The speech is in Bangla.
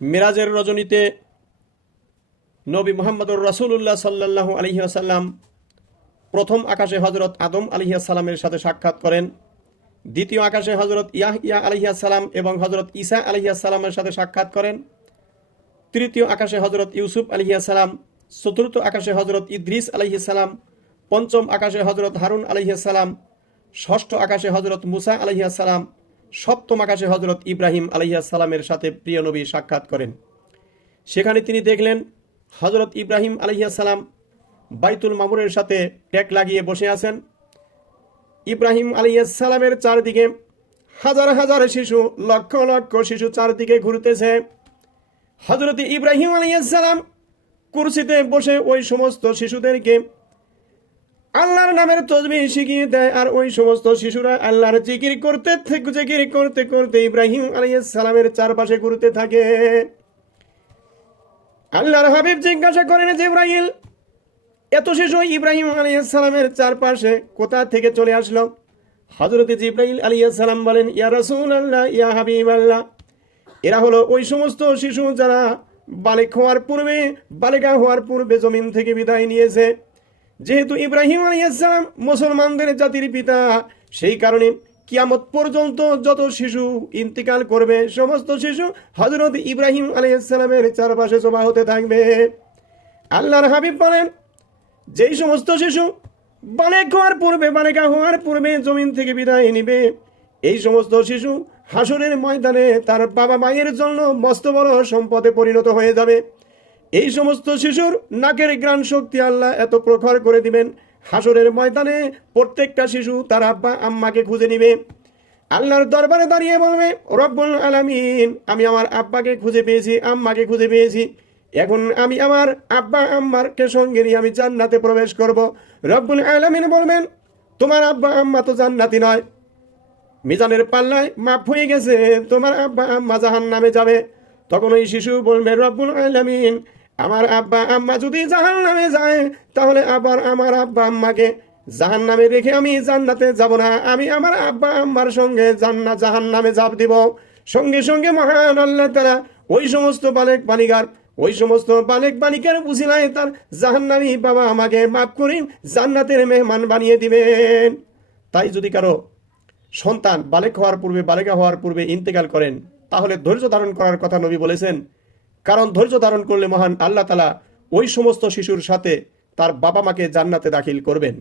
মিরাজের রজনীতে নবী মোহাম্মদুর রাসূলুল্লাহ সাল্লাল্লাহু আলাইহি আসাল্লাম প্রথম আকাশে হজরত আদম আলহিয়াসাল্লামের সাথে সাক্ষাৎ করেন। দ্বিতীয় আকাশে হজরত ইয়াহ ইয়া আলহিয়াসাল্লাম এবং হজরত ঈসা আলহিয়াসাল্লামের সাথে সাক্ষাৎ করেন। তৃতীয় আকাশে হজরত ইউসুফ আলহিয়াসাল্লাম চতুর্থ আকাশে হজরত ইদ্রিস আলহিসাল্লাম পঞ্চম আকাশে হজরত হারুন আলহিয়াসাল্লাম ষষ্ঠ আকাশে হজরত মুসা আলহিয়াসাল্লাম সপ্তম আকাশে হজরত ইব্রাহিম আলহিয়াসাল্লামের সাথে প্রিয় নবী সাক্ষাৎ করেন। সেখানে তিনি দেখলেন হজরত ইব্রাহিম আলহিয়াসাল্লাম বাইতুল মামুরের সাথে ট্যাক লাগিয়ে বসে আছেন। ইব্রাহিম আলাইসালামের চারদিকে হাজার হাজার শিশু, লক্ষ লক্ষ শিশু চারদিকে ঘুরতেছে। হজরত ইব্রাহিম আলাইসালাম কুরসিতে বসে ওই সমস্ত শিশুদেরকে আল্লাহর নামের তসবি শিখিয়ে দেয়, আর ওই সমস্ত শিশুরা আল্লাহর জিকির করতে জিকির করতে করতে ইব্রাহিম আলাইসালামের চারপাশে ঘুরতে থাকে। আল্লাহর হাবিব জিজ্ঞাসা করেন যে ইব্রাহিম এত শিশু ইব্রাহিম আলিয়াসালামের চারপাশে কোথা থেকে চলে আসলো? হজরত জিব্রাহিম আলিয়াসালাম বলেন, ইয়া রসুল আল্লাহ ইয়া হাবিব আল্লাহ এরা হলো ওই সমস্ত শিশু যারা বালিক হওয়ার পূর্বে, বালিকা হওয়ার পূর্বে জমিন থেকে বিদায় নিয়েছে। যেহেতু ইব্রাহিম আলিয়াসালাম মুসলমানদের জাতির পিতা, সেই কারণে কিয়ামত পর্যন্ত যত শিশু ইন্তিকাল করবে, সমস্ত শিশু হজরত ইব্রাহিম আলিয়াসালামের চারপাশে জমা হতে থাকবে। আল্লাহর হাবিব বলেন, যেই সমস্ত শিশু বালেক হওয়ার পূর্বে বালিকা হওয়ার পূর্বে জমিন থেকে বিদায় নিবে, এই সমস্ত শিশু হাসুরের ময়দানে তার বাবা মায়ের জন্য মস্ত বড় সম্পদে পরিণত হয়ে যাবে। এই সমস্ত শিশুর নাকের গ্রাণ শক্তি আল্লাহ এত প্রখর করে দিবেন। হাসরের ময়দানে প্রত্যেকটা শিশু তার আব্বা, আম্মাকে খুঁজে নিবে। আল্লাহর দরবারে দাঁড়িয়ে বলবে, রব্বুল আলামিন, আমি আমার আব্বাকে খুঁজে পেয়েছি, আম্মাকে খুঁজে পেয়েছি। এখন আমি আমার আব্বা, আম্মারকে সঙ্গে নিয়ে আমি জান্নাতে প্রবেশ করব। রব্বুল আলামিন বলবেন, তোমার আব্বা, আম্মা তো জান্নাতি নয়। মিজানের পাল্লায় মাপ হয়ে গেছে, তোমার আব্বা, আম্মা জাহান নামে যাবে। তখন ওই শিশু বলবে, রব্বুল আলামিন আমার আব্বা, আম্মা যদি জাহান নামে যায়, তাহলে আবার আমার আব্বা, আম্মাকে জাহান নামে রেখে আমি জান্নাতে যাব না। আমি আমার আব্বা, আম্মার সঙ্গে জান্না জাহান নামে যাব দিব। সঙ্গে সঙ্গে মহান আল্লাহ তারা ওই সমস্ত বালেক বালিকার ওই সমস্ত বালেক বালিকার বুঝিলাই তার জাহান্নামী বাবা আমাকে মাফ করিন জান্নাতের মেহমান বানিয়ে দিবেন। তাই যদি কারও সন্তান বালেক হওয়ার পূর্বে, বালেকা হওয়ার পূর্বে ইন্তেকাল করেন, তাহলে ধৈর্য ধারণ করার কথা নবী বলেছেন কারণ ধৈর্য ধারণ করলে মহান আল্লাহ তালা ওই সমস্ত শিশুর সাথে তার বাবা মাকে জান্নাতে দাখিল করবেন।